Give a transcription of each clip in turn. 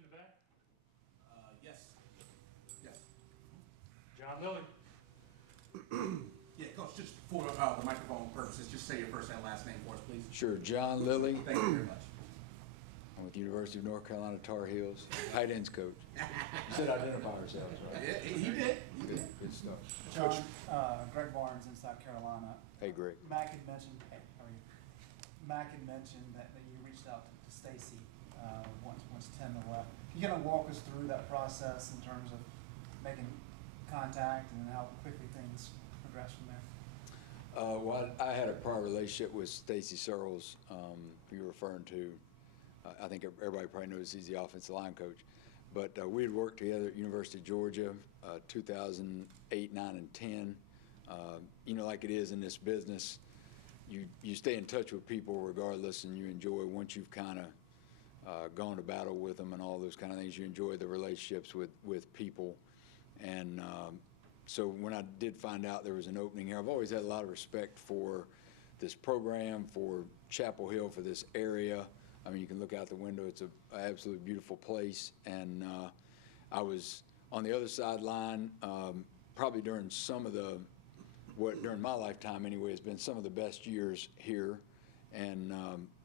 in the back? Yes. Yes. John Lilly. Yeah, Coach, just for the microphone purposes, just say your first and last name for us, please. Sure, John Lilly. Thank you very much. I'm with the University of North Carolina Tar Heels, tight ends coach. You said identify ourselves, right? Yeah, he did. Good stuff. John, Greg Barnes in South Carolina. Hey, Greg. Mac had mentioned, hey, how are you? Mac had mentioned that you reached out to Stacy once Tim had left. Can you kind of walk us through that process in terms of making contact and how quickly things progressed from there? Well, I had a prior relationship with Stacy Searles, who you're referring to. I think everybody probably knows he's the offensive line coach. But we had worked together at University of Georgia, 2008, 9, and 10. You know, like it is in this business, you stay in touch with people regardless, and you enjoy, once you've kind of gone to battle with them and all those kind of things, you enjoy the relationships with people. And so when I did find out there was an opening here, I've always had a lot of respect for this program, for Chapel Hill, for this area. I mean, you can look out the window. It's an absolutely beautiful place. And I was on the other sideline probably during some of during my lifetime anyway, has been some of the best years here. And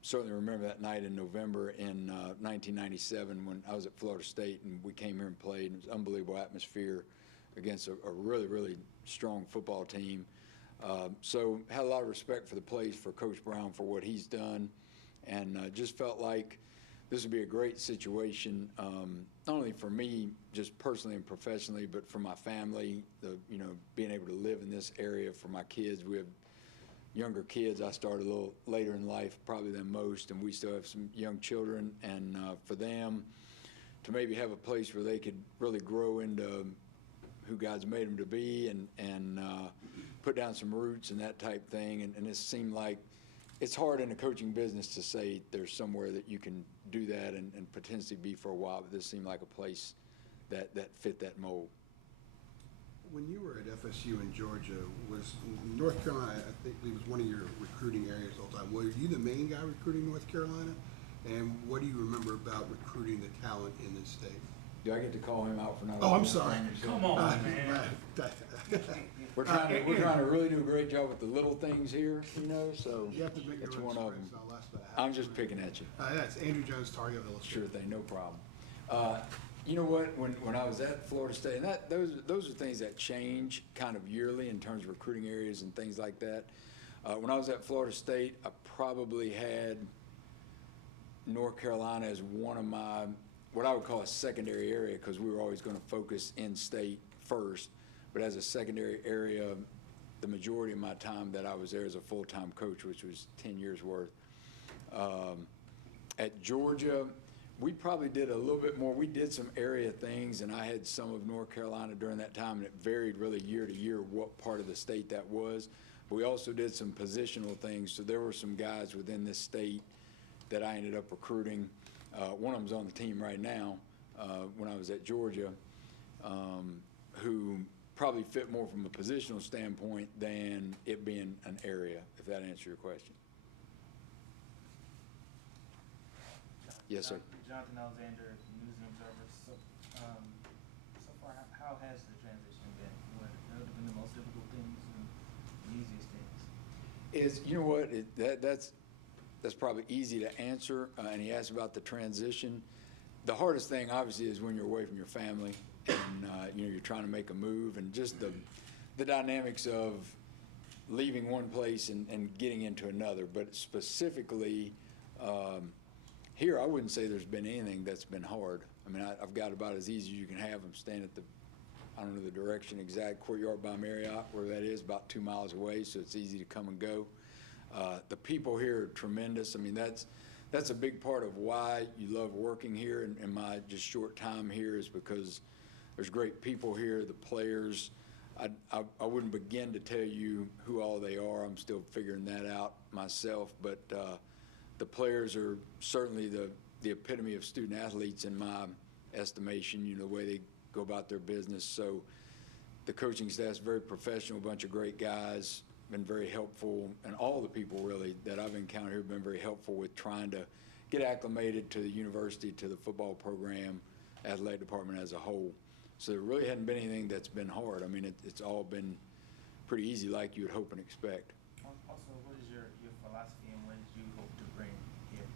certainly remember that night in November in 1997 when I was at Florida State and we came here and played. It was an unbelievable atmosphere against a really, really strong football team. So had a lot of respect for the place, for Coach Brown, for what he's done. And just felt like this would be a great situation, not only for me, just personally and professionally, but for my family, being able to live in this area for my kids. We have younger kids. I started a little later in life probably than most, and we still have some young children. And for them to maybe have a place where they could really grow into who God's made them to be and put down some roots and that type thing. And it seemed like it's hard in the coaching business to say there's somewhere that you can do that and potentially be for a while, but this seemed like a place that fit that mold. When you were at FSU in Georgia, was North Carolina, I think it was one of your recruiting areas all the time. Were you the main guy recruiting North Carolina? And what do you remember about recruiting the talent in this state? Do I get to call him out for not? Oh, I'm sorry. Come on, man. We're trying to really do a great job with the little things here, so You have to make it's your one own of them. so I'll last about a half I'm just minute. picking at you. That's Andrew Jones, Tar Heel Illustrated. Sure thing, no problem. You know what? When I was at Florida State, and those are things that change kind of yearly in terms of recruiting areas and things like that. When I was at Florida State, I probably had North Carolina as one of my, what I would call a secondary area, because we were always going to focus in-state first. But as a secondary area, the majority of my time that I was there as a full-time coach, which was 10 years worth. At Georgia, we probably did a little bit more. We did some area things, and I had some of North Carolina during that time, and it varied really year to year what part of the state that was. But we also did some positional things, so there were some guys within this state that I ended up recruiting. One of them's on the team right now when I was at Georgia, who probably fit more from a positional standpoint than it being an area, if that answers your question. Yes, sir. Jonathan Alexander, News and Observer. So far, how has the transition been? What have been the most difficult things and the easiest things? You know what? That's probably easy to answer. And he asked about the transition. The hardest thing, obviously, is when you're away from your family and you're trying to make a move, and just the dynamics of leaving one place and getting into another. But specifically. Here, I wouldn't say there's been anything that's been hard. I mean, I've got about as easy as you can have. I'm staying at I don't know the direction exact, Courtyard by Marriott, where that is, about 2 miles away, so it's easy to come and go. The people here are tremendous. I mean, that's a big part of why you love working here in my just short time here, is because there's great people here, the players. I wouldn't begin to tell you who all they are. I'm still figuring that out myself, but the players are certainly the epitome of student athletes in my estimation, the way they go about their business. So the coaching staff's very professional, a bunch of great guys, been very helpful, and all the people really that I've encountered here have been very helpful with trying to get acclimated to the university, to the football program, athletic department as a whole. So there really hadn't been anything that's been hard. I mean, it's all been pretty easy like you would hope and expect. Also, what is your philosophy and what did you hope to bring here?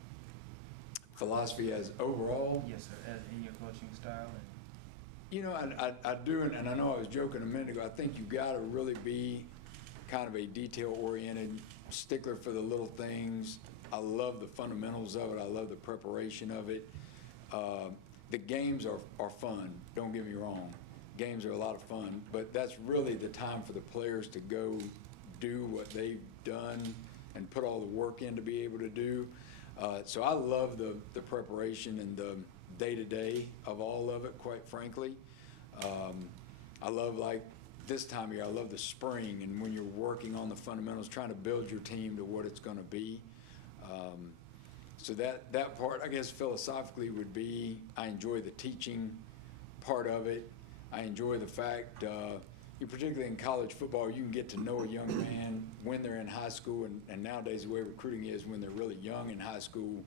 Philosophy as overall? Yes, sir, as in your coaching style and. You know, I do, and I know I was joking a minute ago, I think you gotta really be kind of a detail-oriented stickler for the little things. I love the fundamentals of it, I love the preparation of it. The games are fun, don't get me wrong. Games are a lot of fun, but that's really the time for the players to go do what they've done and put all the work in to be able to do. So I love the preparation and the day-to-day of all of it, quite frankly. I love, like, this time of year, I love the spring, and when you're working on the fundamentals, trying to build your team to what it's gonna be. So that part, I guess, philosophically would be, I enjoy the teaching part of it. I enjoy the fact, particularly in college football, you can get to know a young man when they're in high school, and nowadays the way recruiting is when they're really young in high school,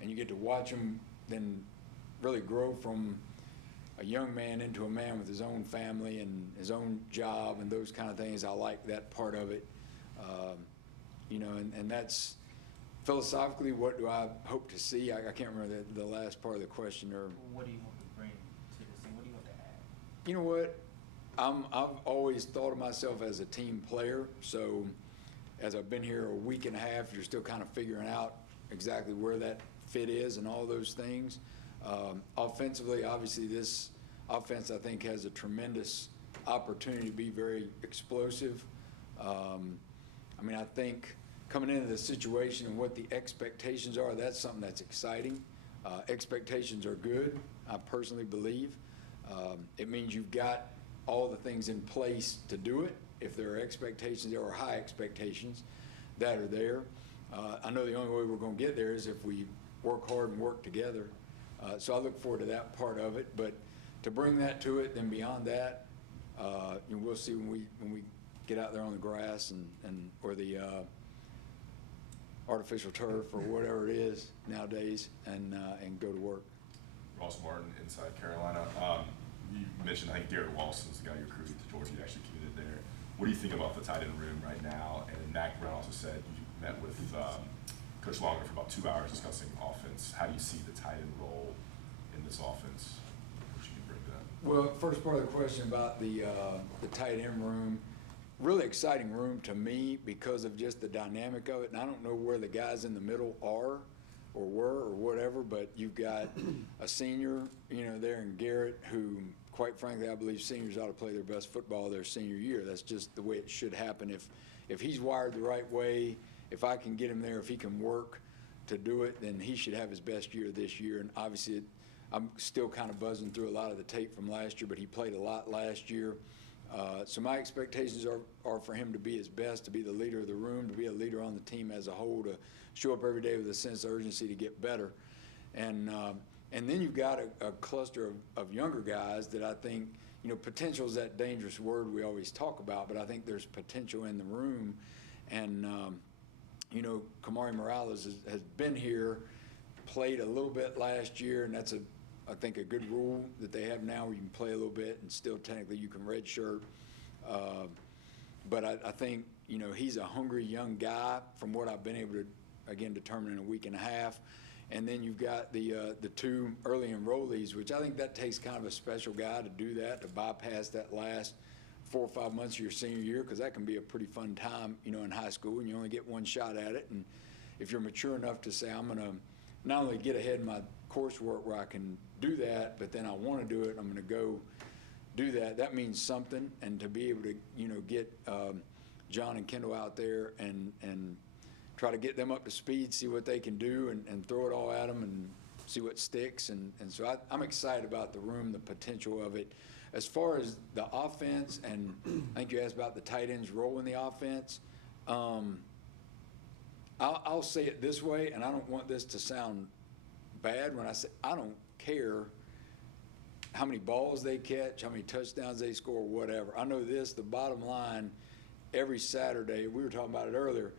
and you get to watch them then really grow from a young man into a man with his own family and his own job and those kind of things. I like that part of it. You know, and that's philosophically, what do I hope to see? I can't remember the last part of the question. Or What do you hope to bring to this team? What do you hope to add? you know what? I've always thought of myself as a team player. So as I've been here a week and a half, you're still kind of figuring out exactly where that fit is and all those things. Offensively, obviously, this offense, I think, has a tremendous opportunity to be very explosive. I mean, I think coming into the situation and what the expectations are, that's something that's exciting. Expectations are good, I personally believe. It means you've got all the things in place to do it. If there are expectations, there are high expectations that are there. I know the only way we're going to get there is if we work hard and work together. So I look forward to that part of it. But to bring that to it, then beyond that, you know, we'll see when we get out there on the grass and or the artificial turf or whatever it is nowadays, and go to work. Ross Martin, Inside Carolina. You mentioned, I think, Garrett Walston was the guy you recruited to Georgia. You actually committed there. What do you think about the tight end room right now? And Mac Brown also said you met with Coach Longer for about 2 hours discussing offense. How do you see the tight end role in this offense? What you can bring to that? Well, first part of the question about the tight end room, really exciting room to me because of just the dynamic of it. And I don't know where the guys in the middle are or were or whatever, but you've got a senior, you know, there in Garrett who, quite frankly, I believe seniors ought to play their best football their senior year. That's just the way it should happen. If he's wired the right way, if I can get him there, if he can work to do it, then he should have his best year this year. And obviously, I'm still kind of buzzing through a lot of the tape from last year, but he played a lot last year. So my expectations are for him to be his best, to be the leader of the room, to be a leader on the team as a whole, to show up every day with a sense of urgency to get better. And then you've got a cluster of younger guys that I think, you know, potential is that dangerous word we always talk about, but I think there's potential in the room. And, you know, Kamari Morales has been here, played a little bit last year, and that's I think a good rule that they have now where you can play a little bit and still technically you can redshirt. But I think, you know, he's a hungry young guy from what I've been able to, again, determine in a week and a half. And then you've got the two early enrollees, which I think that takes kind of a special guy to do that, to bypass that last 4 or 5 months of your senior year, because that can be a pretty fun time, you know, in high school, and you only get one shot at it. And if you're mature enough to say, I'm going to not only get ahead in my coursework where I can do that, but then I want to do it, I'm going to go do that. That means something, and to be able to, you know, get John and Kendall out there and try to get them up to speed, see what they can do, and throw it all at them and see what sticks. And so I'm excited about the room, the potential of it. As far as the offense, and I think you asked about the tight end's role in the offense, I'll say it this way, and I don't want this to sound bad when I say I don't care how many balls they catch, how many touchdowns they score, whatever. I know this, the bottom line, every Saturday, we were talking about it earlier,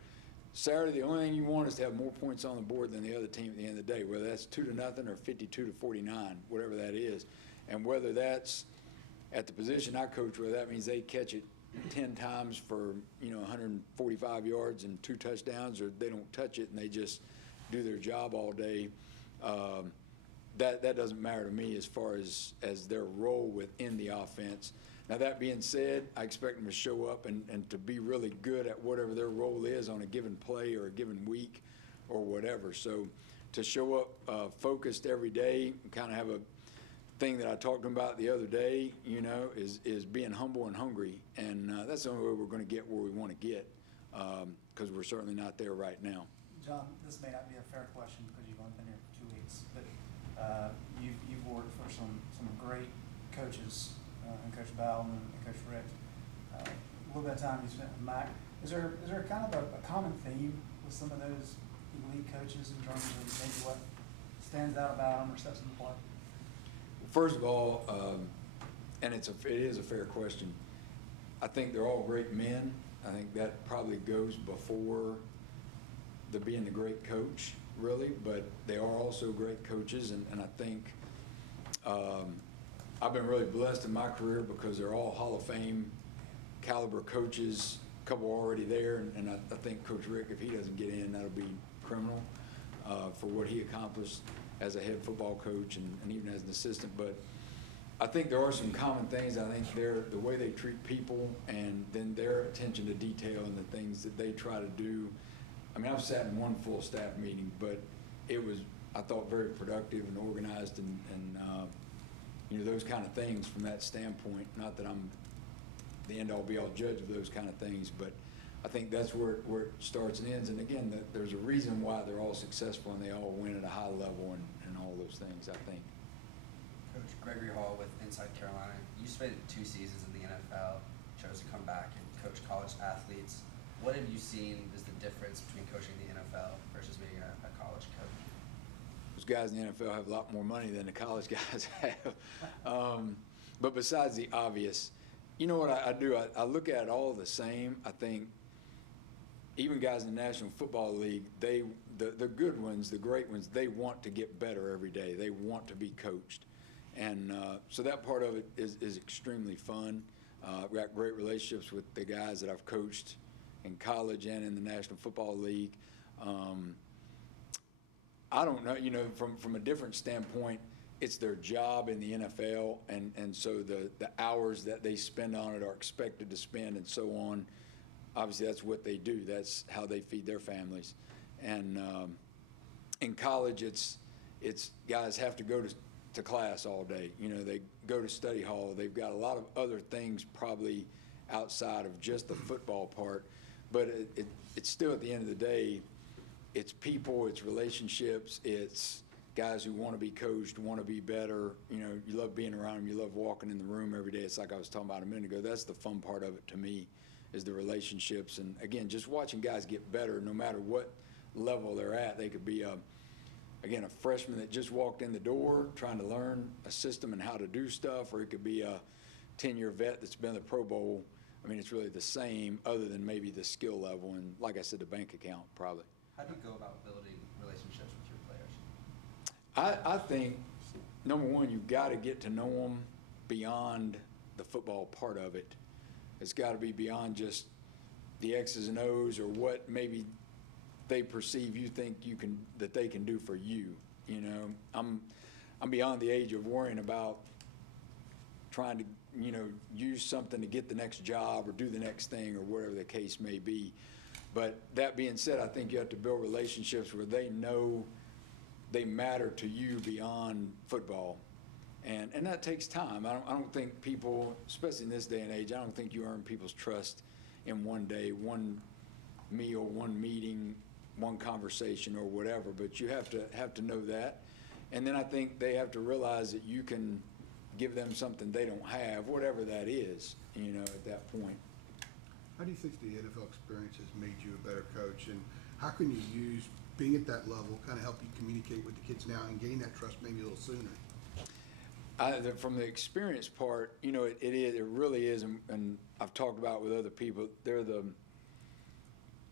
Saturday, the only thing you want is to have more points on the board than the other team at the end of the day, whether that's 2-0 or 52-49, whatever that is. And whether that's at the position I coach, where that means they catch it 10 times for, 145 yards and 2 touchdowns, or they don't touch it and they just do their job all day. That doesn't matter to me as far as their role within the offense. Now, that being said, I expect them to show up and to be really good at whatever their role is on a given play or a given week or whatever. So to show up focused every day, kind of have a thing that I talked about the other day, is being humble and hungry. And that's the only way we're going to get where we want to get, because we're certainly not there right now. John, this may not be a fair question because you've only been here for 2 weeks, but you've worked for some great coaches, and Coach Bowden and Coach Rick. A little bit of time you spent with Mac. Is there kind of a common theme with some of those elite coaches in terms of maybe what stands out about them or sets them apart? First of all, and it is a fair question. I think they're all great men. I think that probably goes before being the great coach, really, but they are also great coaches, and I think I've been really blessed in my career because they're all Hall of Fame caliber coaches, a couple already there, and I think Coach Rick, if he doesn't get in, that'll be criminal for what he accomplished as a head football coach and even as an assistant. But I think there are some common things. I think the way they treat people, and then their attention to detail and the things that they try to do. I mean, I've sat in one full staff meeting, but it was, I thought, very productive and organized and those kind of things from that standpoint. Not that I'm the end-all be-all judge of those kind of things, but I think that's where it starts and ends. And again, there's a reason why they're all successful and they all win at a high level and all those things, I think. Coach Gregory Hall with Inside Carolina. You spent 2 seasons in the NFL, chose to come back and coach college athletes. What have you seen is the difference between coaching the NFL versus being a college coach? Those guys in the NFL have a lot more money than the college guys have. But besides the obvious, you know what I do? I look at it all the same. I think even guys in the National Football League, the good ones, the great ones, they want to get better every day. They want to be coached. And so that part of it is extremely fun. I've got great relationships with the guys that I've coached in college and in the National Football League. I don't know, from a different standpoint, it's their job in the NFL, and so the hours that they spend on it are expected to spend and so on. Obviously, that's what they do. That's how they feed their families. And in college, it's guys have to go to class all day. They go to study hall. They've got a lot of other things probably outside of just the football part. But it's still, at the end of the day, it's people, it's relationships, it's guys who want to be coached, want to be better. You love being around them. You love walking in the room every day. It's like I was talking about a minute ago. That's the fun part of it to me, is the relationships. And, again, just watching guys get better no matter what level they're at. They could be, a freshman that just walked in the door trying to learn a system and how to do stuff, or it could be a 10-year vet that's been in the Pro Bowl. I mean, it's really the same other than maybe the skill level and, like I said, the bank account probably. How do you go about building relationships with your players? I think, number one, you've got to get to know them beyond the football part of it. It's got to be beyond just the X's and O's or what maybe they perceive you think that they can do for you. I'm beyond the age of worrying about trying to use something to get the next job or do the next thing or whatever the case may be. But that being said, I think you have to build relationships where they know they matter to you beyond football. And that takes time. I don't think people, especially in this day and age, I don't think you earn people's trust in one day, one meal, one meeting, one conversation or whatever. But you have to know that. And then I think they have to realize that you can give them something they don't have, whatever that is, at that point. How do you think the NFL experience has made you a better coach, and how can you use being at that level kind of help you communicate with the kids now and gain that trust maybe a little sooner? From the experience part, it really is, and I've talked about with other people, they're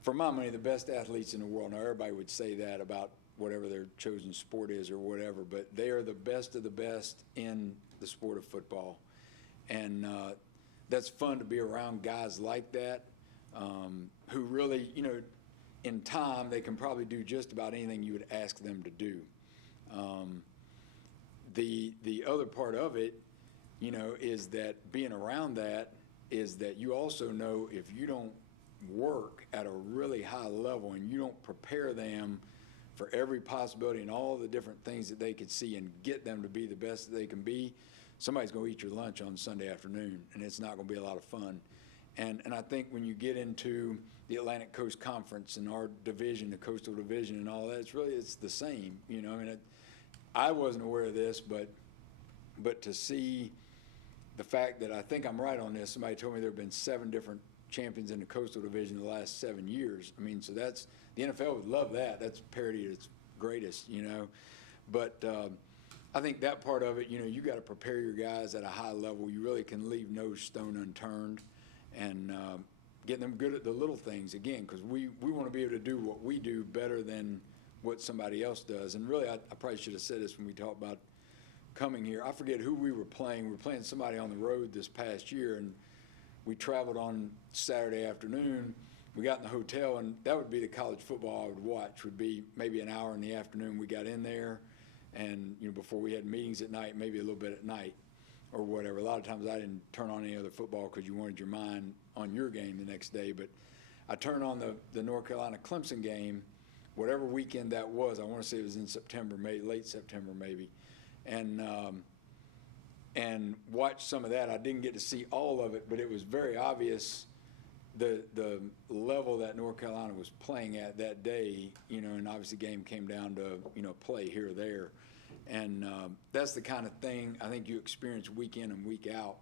for my money, the best athletes in the world. Now, everybody would say that about whatever their chosen sport is or whatever, but they are the best of the best in the sport of football. And that's fun to be around guys like that, who really, you know, in time, they can probably do just about anything you would ask them to do. The other part of it, you know, is that being around that is that you also know if you don't work at a really high level and you don't prepare them for every possibility and all the different things that they could see and get them to be the best that they can be, somebody's going to eat your lunch on Sunday afternoon, and it's not going to be a lot of fun. And I think when you get into the Atlantic Coast Conference and our division, the Coastal Division and all that, it's the same. You know, I mean, I wasn't aware of this, but to see the fact that I think I'm right on this, somebody told me there have been 7 different champions in the Coastal Division in the last 7 years. I mean, so that's, the NFL would love that. That's parity at its greatest, you know. But I think that part of it, you know, you got to prepare your guys at a high level. You really can leave no stone unturned, and getting them good at the little things, again, because we want to be able to do what we do better than what somebody else does. And really, I probably should have said this when we talked about coming here. I forget who we were playing. We were playing somebody on the road this past year, and we traveled on Saturday afternoon. We got in the hotel, and that would be the college football I would watch, would be maybe an hour in the afternoon. We got in there, and, you know, before we had meetings at night, maybe a little bit at night or whatever. A lot of times I didn't turn on any other football because you wanted your mind on your game the next day. But I turned on the North Carolina-Clemson game, whatever weekend that was. I want to say it was in September, late September maybe. And watched some of that. I didn't get to see all of it, but it was very obvious the level that North Carolina was playing at that day, you know, and obviously the game came down to, you know, play here or there. And that's the kind of thing I think you experience week in and week out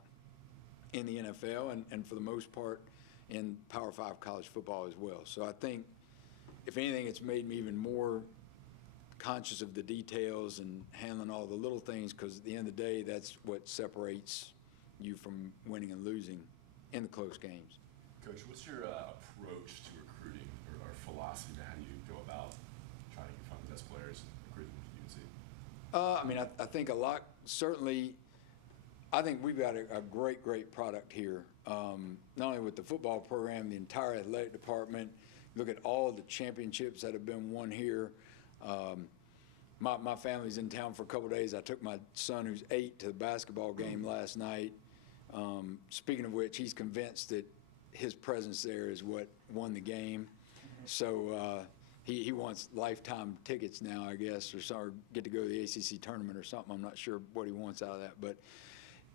in the NFL and for the most part in Power 5 college football as well. So I think, if anything, it's made me even more conscious of the details and handling all the little things, because at the end of the day, that's what separates you from winning and losing in the close games. Coach, what's your approach to recruiting or philosophy? How do you go about trying to find the best players and recruit them to UNC? I mean, I think a lot, certainly, I think we've got a great product here, not only with the football program, the entire athletic department. Look at all the championships that have been won here. My family's in town for a couple of days. I took my son, who's 8, to the basketball game last night. Speaking of which, he's convinced that his presence there is what won the game. So he wants lifetime tickets now, I guess, or get to go to the ACC tournament or something. I'm not sure what he wants out of that. But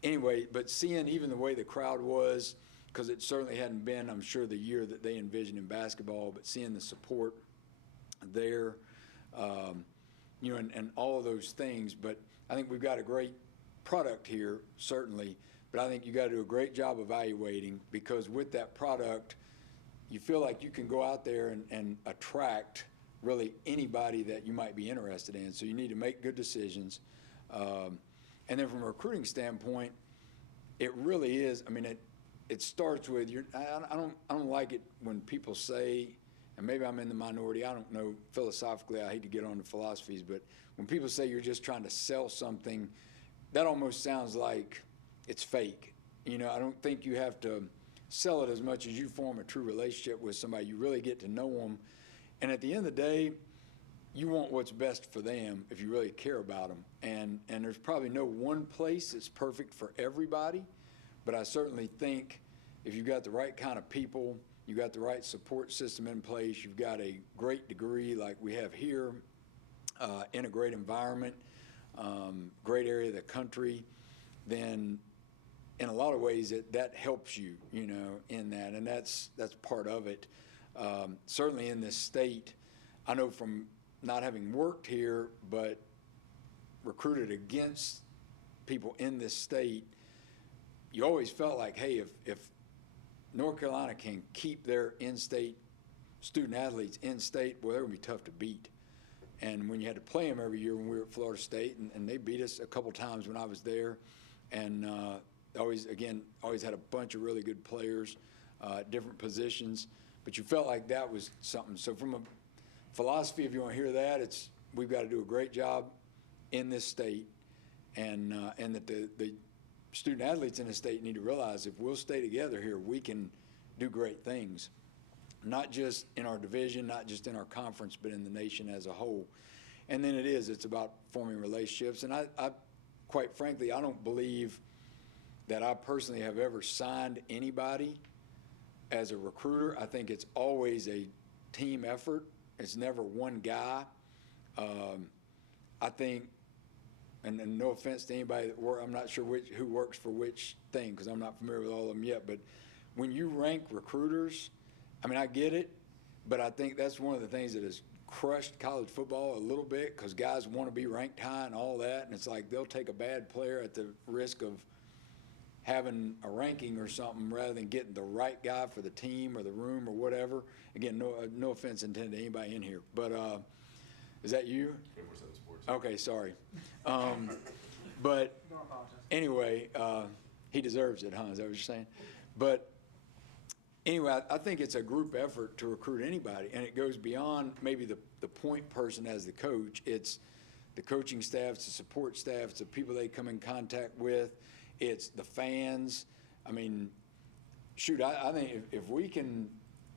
anyway, but seeing even the way the crowd was, because it certainly hadn't been, I'm sure, the year that they envisioned in basketball, but seeing the support there, you know, and all of those things. But I think we've got a great product here, certainly, but I think you got to do a great job evaluating, because with that product, you feel like you can go out there and attract really anybody that you might be interested in. So you need to make good decisions. And then from a recruiting standpoint, it really is, I mean, it starts with I don't like it when people say, and maybe I'm in the minority, I don't know, philosophically, I hate to get on the philosophies, but when people say you're just trying to sell something, that almost sounds like it's fake. You know, I don't think you have to sell it as much as you form a true relationship with somebody. You really get to know them. And at the end of the day, you want what's best for them if you really care about them. And there's probably no one place that's perfect for everybody, but I certainly think if you've got the right kind of people, you've got the right support system in place, you've got a great degree like we have here, in a great environment, great area of the country, then in a lot of ways that helps you, you know, in that, and that's part of it. Certainly in this state, I know from not having worked here, but recruited against people in this state, you always felt like, hey, if North Carolina can keep their in-state student athletes in-state, boy, they're going to be tough to beat. And when you had to play them every year when we were at Florida State, and they beat us a couple times when I was there, and always had a bunch of really good players, different positions. but you felt like that was something. So from a philosophy, if you want to hear that, it's we've got to do a great job in this state, and that the student athletes in the state need to realize if we'll stay together here, we can do great things, not just in our division, not just in our conference, but in the nation as a whole. And then it's about forming relationships. And I quite frankly, I don't believe that I personally have ever signed anybody as a recruiter. I think it's always a team effort. It's never one guy. I think, and no offense to anybody that I'm not sure who works for which thing, because I'm not familiar with all of them yet, but when you rank recruiters, I mean, I get it, but I think that's one of the things that has crushed college football a little bit, because guys want to be ranked high and all that, and it's like they'll take a bad player at the risk of having a ranking or something rather than getting the right guy for the team or the room or whatever. Again, no offense intended to anybody in here, but is that you? 24/7 Sports. Okay, sorry. But Don't apologize. anyway, he deserves it, huh? Is that what you're saying? But anyway, I think it's a group effort to recruit anybody, and it goes beyond maybe the point person as the coach. It's the coaching staff, it's the support staff, it's the people they come in contact with, it's the fans. I mean, shoot, I think if we can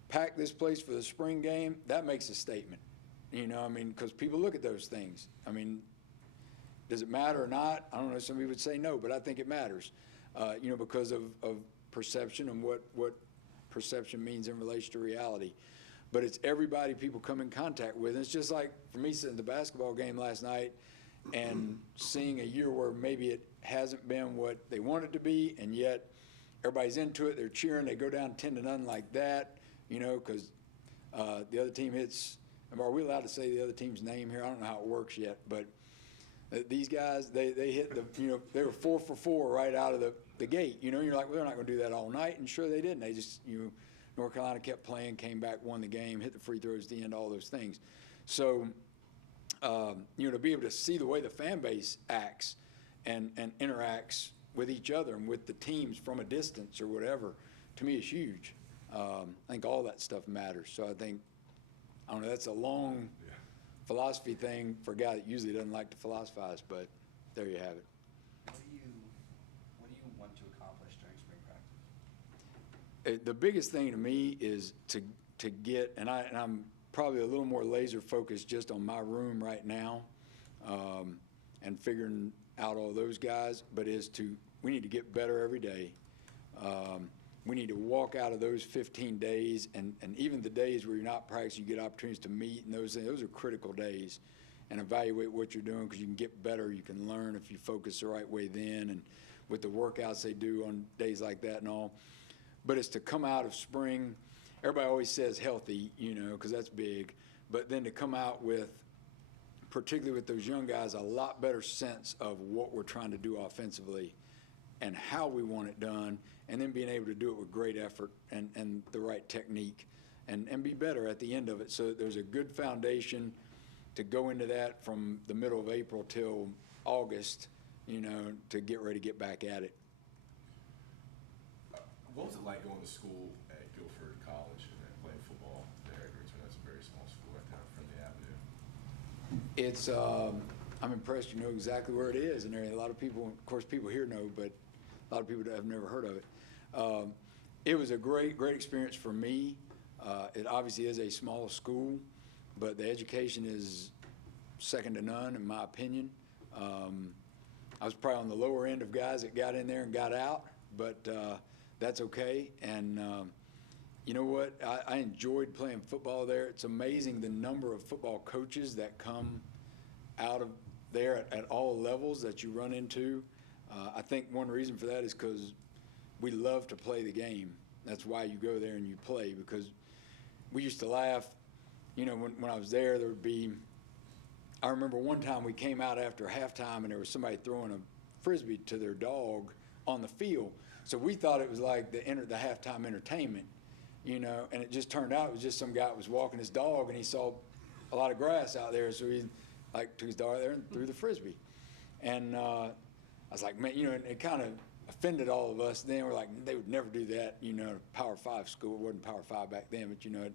pack this place for the spring game, that makes a statement. You know, I mean, because people look at those things. I mean, does it matter or not? I don't know. Some people would say no, but I think it matters, you know, because of perception and what perception means in relation to reality. But it's everybody people come in contact with. And it's just like for me sitting at the basketball game last night and seeing a year where maybe it hasn't been what they want it to be, and yet everybody's into it. They're cheering. They go down 10-0 like that, you know, because the other team hits. Are we allowed to say the other team's name here? I don't know how it works yet, but these guys, they hit the, you know, they were 4 for 4 right out of the gate. You know, and you're like, well, they're not going to do that all night, and sure they didn't. They just, you know, North Carolina kept playing, came back, won the game, hit the free throws at the end, all those things. So, you know, to be able to see the way the fan base acts and interacts with each other and with the teams from a distance or whatever, to me is huge. I think all that stuff matters. So I think, I don't know, that's a long philosophy thing for a guy that usually doesn't like to philosophize, but there you have it. What do you want to accomplish during spring practice? The biggest thing to me is to get, and I'm probably a little more laser focused just on my room right now, and figuring out all those guys, but we need to get better every day. We need to walk out of those 15 days, and even the days where you're not practicing, you get opportunities to meet, and those things, those are critical days, and evaluate what you're doing, because you can get better, you can learn if you focus the right way then, and with the workouts they do on days like that and all. But it's to come out of spring, everybody always says healthy, you know, because that's big, but then to come out with, particularly with those young guys, a lot better sense of what we're trying to do offensively and how we want it done, and then being able to do it with great effort and the right technique, and be better at the end of it, so that there's a good foundation to go into that from the middle of April till August, you know, to get ready to get back at it. What was it like going to school at Guilford College and playing football there? That's a very small school right there on Friendly Avenue. It's, I'm impressed you know exactly where it is, and there are a lot of people, of course people here know, but a lot of people have never heard of it. It was a great experience for me. It obviously is a small school, but the education is second to none in my opinion. I was probably on the lower end of guys that got in there and got out, but that's okay. And you know what? I enjoyed playing football there. It's amazing the number of football coaches that come out of there at all levels that you run into. I think one reason for that is because we love to play the game. That's why you go there and you play, because we used to laugh, you know, when I was there would be, I remember one time we came out after halftime and there was somebody throwing a Frisbee to their dog on the field. So we thought it was like the halftime entertainment, you know, and it just turned out it was just some guy that was walking his dog and he saw a lot of grass out there, so he like took his dog there and threw the Frisbee. And I was like, man, you know, and it kind of offended all of us. Then we're like, they would never do that, Power 5 school. It wasn't Power 5 back then, but,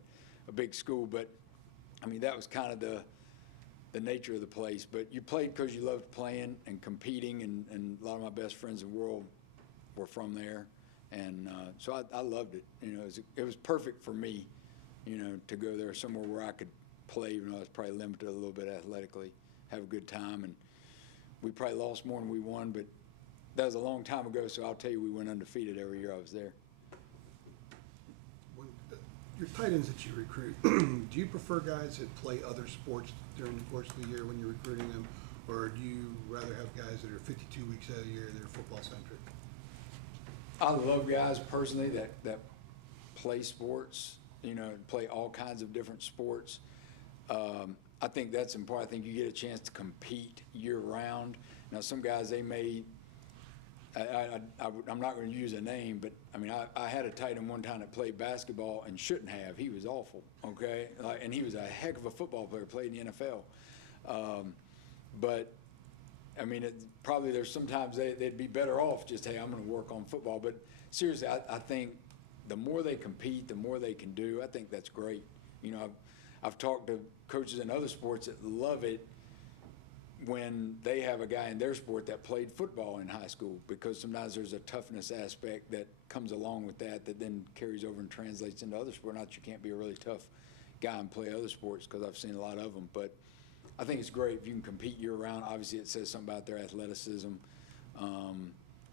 a big school. But, I mean, that was kind of the nature of the place. But you played because you loved playing and competing, and a lot of my best friends in the world were from there. And so I loved it. It was perfect for me, to go there somewhere where I could play, even though I was probably limited a little bit athletically, have a good time. And we probably lost more than we won, but that was a long time ago, so I'll tell you, we went undefeated every year I was there. Your tight ends that you recruit, do you prefer guys that play other sports during the course of the year when you're recruiting them, or do you rather have guys that are 52 weeks out of the year that are football-centric? I love guys personally that play sports, play all kinds of different sports. I think that's important. I think you get a chance to compete year-round. Now, some guys, they may, I'm not going to use a name, but, I mean, I had a tight end one time that played basketball and shouldn't have. He was awful, okay? And he was a heck of a football player, played in the NFL. But, I mean, probably there's sometimes they'd be better off just, hey, I'm going to work on football. But seriously, I think the more they compete, the more they can do. I think that's great. I've talked to coaches in other sports that love it when they have a guy in their sport that played football in high school, because sometimes there's a toughness aspect that comes along with that then carries over and translates into other sports. Not that you can't be a really tough guy and play other sports, because I've seen a lot of them. But I think it's great if you can compete year-round. Obviously, it says something about their athleticism.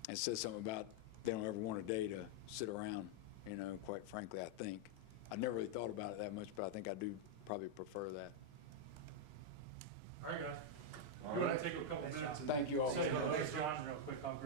It says something about they don't ever want a day to sit around, quite frankly, I think. I never really thought about it that much, but I think I do probably prefer that. All right, guys. We're gonna take a couple Thanks, minutes John. and Thank you all. say hello to John real quick.